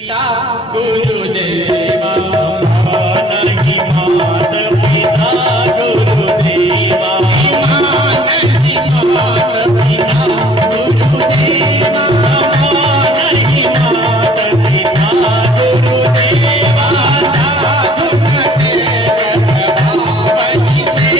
पिता गुरुदेवा नहीं मात पिता गुरुदेवा नहीं मात पिता गुरुदेवा नहीं मात पिता गुरुदेवा साधुन तेरे भावहि सेवा साधुन तेरे भावहि सेवा जिनके अंतिया चरण भवानी जिनके अंतिया चरण भवानी जानव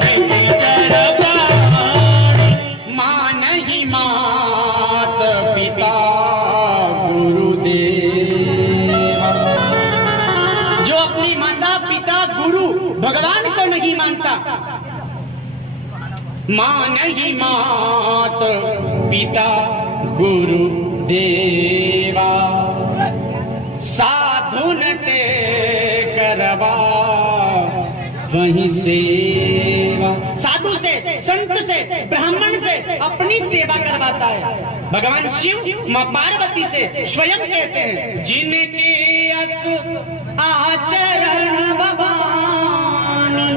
सबनि चरवाणी मां नहीं मात पिता गुरुदेवा। जो अपनी माता पिता गुरु भगवान को नहीं मानता, मां नहीं मात पिता गुरु देवा, साधुन ते करवा वहीं सेवा। साधु से, संत से, ब्राह्मण से अपनी सेवा करवाता है। भगवान शिव मां पार्वती से स्वयं कहते हैं, जिनके यश आचरण भवानी,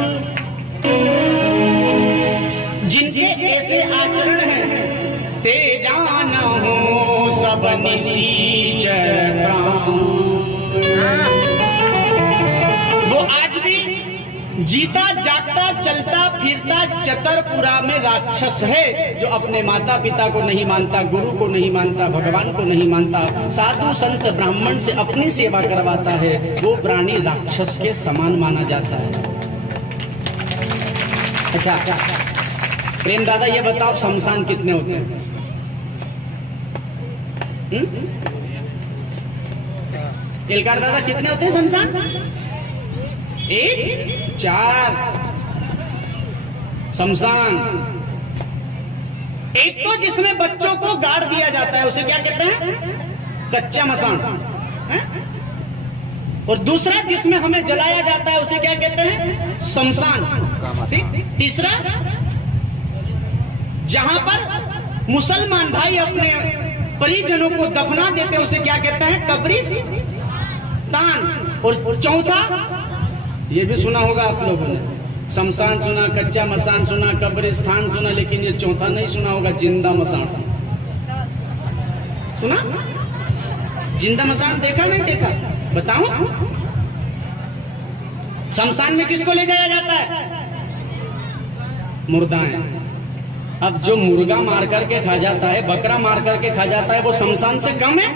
जिनके ऐसे आचरण हैं ते जानो सब निसीचर प्राण। वो आज भी जीता जागता चलता फिरता चतरपुरा में राक्षस है, जो अपने माता पिता को नहीं मानता, गुरु को नहीं मानता, भगवान को नहीं मानता, साधु संत ब्राह्मण से अपनी सेवा करवाता है। वो प्राणी राक्षस के समान माना जाता है। अच्छा प्रेम दादा ये बताओ, शमशान कितने होते हैं? इलकार दादा कितने होते हैं शमशान? 1 4 शमशान। एक तो जिसमें बच्चों को गाड़ दिया जाता है उसे क्या कहते हैं? कच्चा मसान। और दूसरा जिसमें हमें जलाया जाता है उसे क्या कहते हैं? शमशान। तीसरा जहां पर मुसलमान भाई अपने परिजनों को दफना देते हैं उसे क्या कहते हैं? कब्रिस्तान। और चौथा ये भी सुना होगा आप लोगों ने, शमशान सुना, कच्चा मसान सुना, कब्रिस्तान सुना, लेकिन ये चौथा नहीं सुना होगा, जिंदा मसान सुना? जिंदा मसान देखा नहीं देखा? बताऊं? शमशान में किसको ले जाया जाता है? मुर्दाएं। अब जो मुर्गा मार करके खा जाता है, बकरा मार करके खा जाता है, वो शमशान से कम है?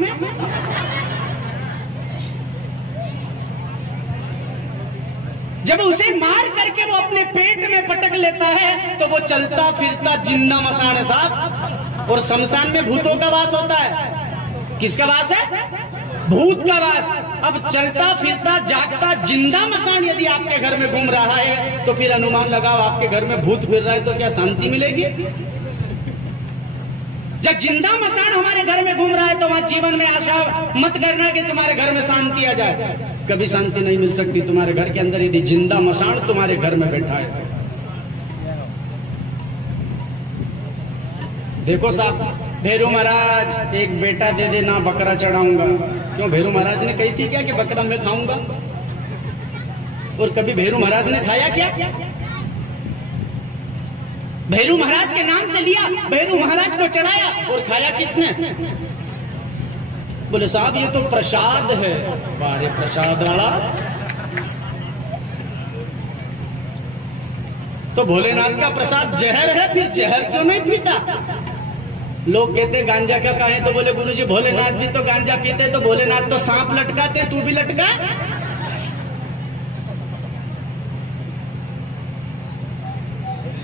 जब उसे मार करके वो अपने पेट में पटक लेता है तो वो चलता फिरता जिंदा मसान है साहब। और शमशान में भूतों का वास होता है। किसका वास है? भूत का वास। अब चलता फिरता जागता जिंदा मसान यदि आपके घर में घूम रहा है तो फिर अनुमान लगाओ, आपके घर में भूत फिर रहा है तो क्या शांति मिलेगी? जब जिंदा मसान हमारे घर में घूम रहा है तो वहां जीवन में आशा मत करना कि तुम्हारे घर में शांति आ जाए। कभी शांति नहीं मिल सकती तुम्हारे घर के अंदर यदि जिंदा मसान तुम्हारे घर में बैठा है। देखो साहब, भैरू महाराज एक बेटा दे देना, बकरा चढ़ाऊंगा। क्यों, भैरू महाराज ने कही थी क्या कि बकरा मैं खाऊंगा? और कभी भैरू महाराज ने खाया क्या? भैरू महाराज के नाम से लिया, भैरू महाराज को चढ़ाया और खाया किसने? बोले साहब ये तो प्रसाद है। बारे प्रसाद वाला। तो भोलेनाथ का प्रसाद जहर है, फिर जहर क्यों नहीं पीता? लोग कहते गांजा क्या खाए तो बोले गुरुजी भोलेनाथ भी तो गांजा पीते, तो भोलेनाथ तो सांप लटकाते, तू भी लटका।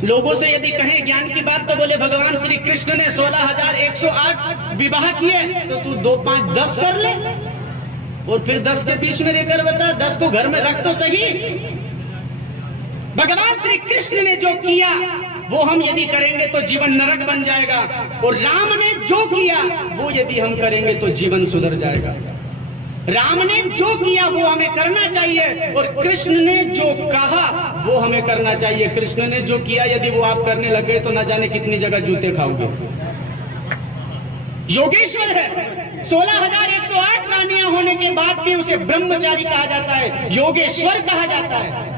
लोगों से यदि कहें ज्ञान की बात तो बोले भगवान श्री कृष्ण ने 16,108 विवाह किए, तो तू 2, 5, 10 कर ले। और फिर 10 के बीच में लेकर बता, 10 को घर में रख तो सही। भगवान श्री कृष्ण ने जो किया वो हम यदि करेंगे तो जीवन नरक बन जाएगा, और राम ने जो किया वो यदि हम करेंगे तो जीवन सुधर जाएगा। राम ने जो किया वो हमें करना चाहिए और कृष्ण ने जो कहा वो हमें करना चाहिए। कृष्ण ने जो किया यदि वो आप करने लग गए तो न जाने कितनी जगह जूते खाओगे। योगेश्वर है, 16,108 रानियां होने के बाद भी उसे ब्रह्मचारी कहा जाता है, योगेश्वर कहा जाता है।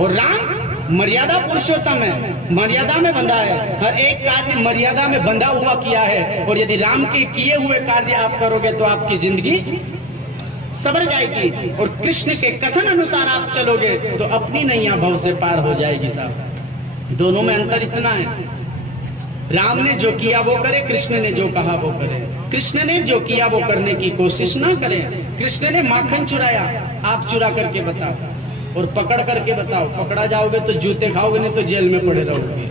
और राम मर्यादा पुरुषोत्तम है, मर्यादा में बंधा है, हर एक कार्य मर्यादा में बंधा हुआ किया है। और यदि राम के किए हुए कार्य आप करोगे तो आपकी जिंदगी सवर जाएगी और कृष्ण के कथन अनुसार आप चलोगे तो अपनी नैया भव से पार हो जाएगी। साहब दोनों में अंतर इतना है, राम ने जो किया वो करे, कृष्ण ने जो कहा वो करे। कृष्ण ने जो किया वो करने की कोशिश ना करें। कृष्ण ने माखन चुराया, आप चुरा करके बताओ और पकड़ करके बताओ। पकड़ा जाओगे तो जूते खाओगे, नहीं तो जेल में पड़े रहोगे।